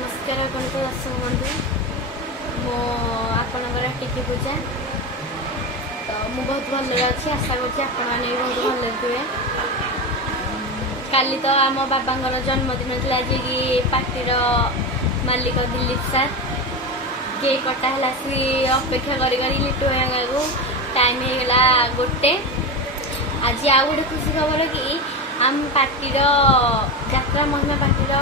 नमस्कार आपको दर्शक बंधु मो आपणकर टिकी पूजा तो मु बहुत भल अच्छी आशा करछि आपण बहुत भल थे। काली तो आम बाबा जन्मदिन था जी पार्टीर मालिक दिलीप सार केक कटा सी अपेक्षा कर लिटू भाई को टाइम होगा गोटे। आज आउ गोटे खुशी खबर कि आम पार्टीर यात्रा महिमा पार्टीर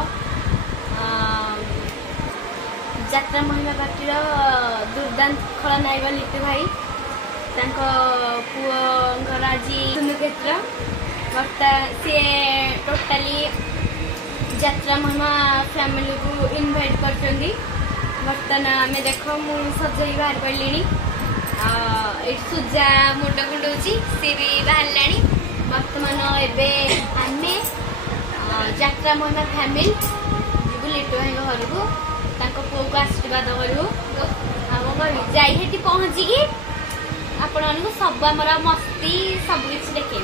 यात्रा महिमा पार्टीर दुर्दांत खलनायक लिटू भाई पुअर आज धनुक्षेत्र बर्ता सी टोटाली यात्रा महिमा फैमिली को इनवाइट कर बर्तमान आम देख मु सजई बाहर पड़ी सूजा मुंड कुंडौची सी भी बाहर बर्तमान एवं आम यात्रा महिमा फैमिली लिटू भाई घर को पुओ को आशीर्वाद करूँ पहुँचिकी आपण सब आमर मस्ती सब किसी देखे।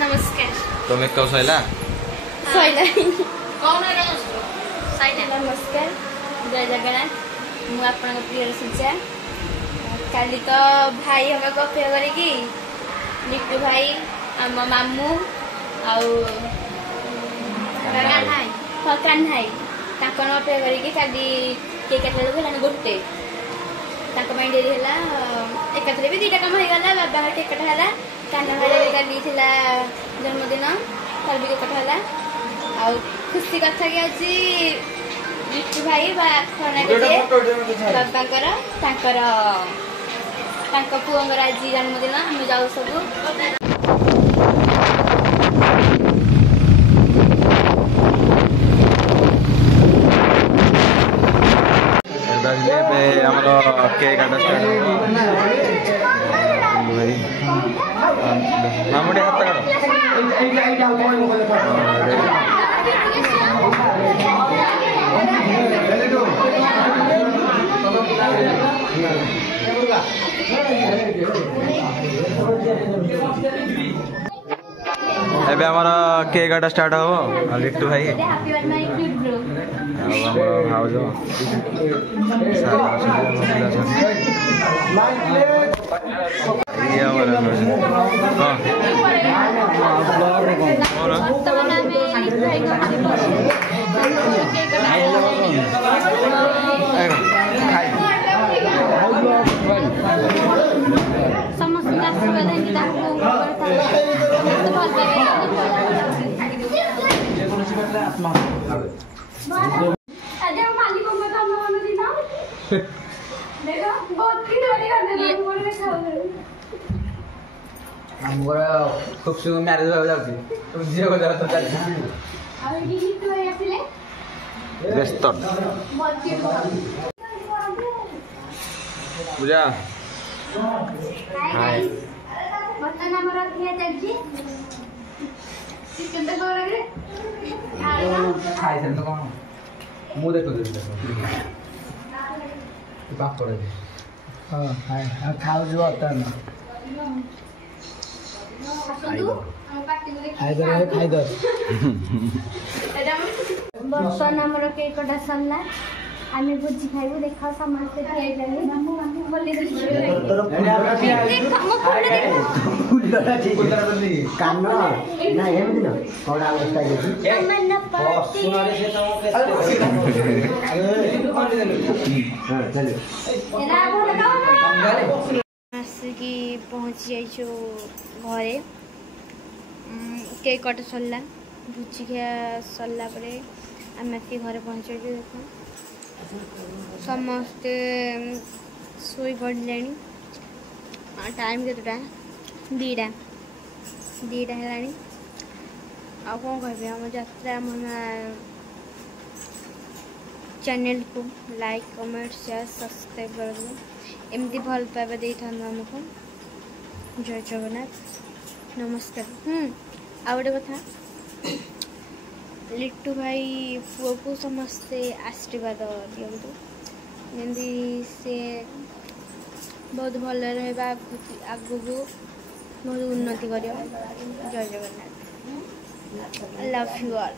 नमस्कार तो मेकअप सैला नमस्कार जय जगन्नाथ मु आपण प्रिय सूचा काली तो भाई हम अपेक्षा करी लिटू भाई आम मामू कान्हाई अपेक्षा करी केक काटा गोटे डेरी है एकाथरे भी दुटा कम होगा बाबा केक कटा कान्हा भाई काली जन्मदिन तार भी केक कटा आ खुशी कथा कि आज लिटू भाई बाबा पुअर आज जन्मदिन आम जाऊ सब केक काटा मामुड़ी हाथ एबे हमारा केक काटा स्टार्ट हो लिट्टू भाई भाव जो खूब सुंदर मैरिज हो जाती तुम झील को जाता व्यस्त पूजा हाय बर्तन हमर किया चलची चिकन तो लग रे खाई से तो कौन मुंह देखो बाप करे हां हाय खाओ जो आता ना बर्तन आमर केक कटा सरला आम भोजी खाइबू देखा समस्त आसिकी पहुँची जाइयो घरे केक कटा सरला भुजी खा सरला आम आसिक घरे पहुँच देख समस्ते शोई पड़े टाइम केतटा दीटा है आ कौन कह आम यात्रा चैनल को लाइक कमेंट शेयर सब्सक्राइब कर एमती भल पाइबा दे आमको जय जगन्नाथ नमस्कार। आ गोटे कथा लिट्टू भाई पुओ को समस्ते आशीर्वाद दिंतु जमी सी बहुत भल रहा आगू बहुत उन्नति कर। जय जगन्नाथ लव यू ऑल।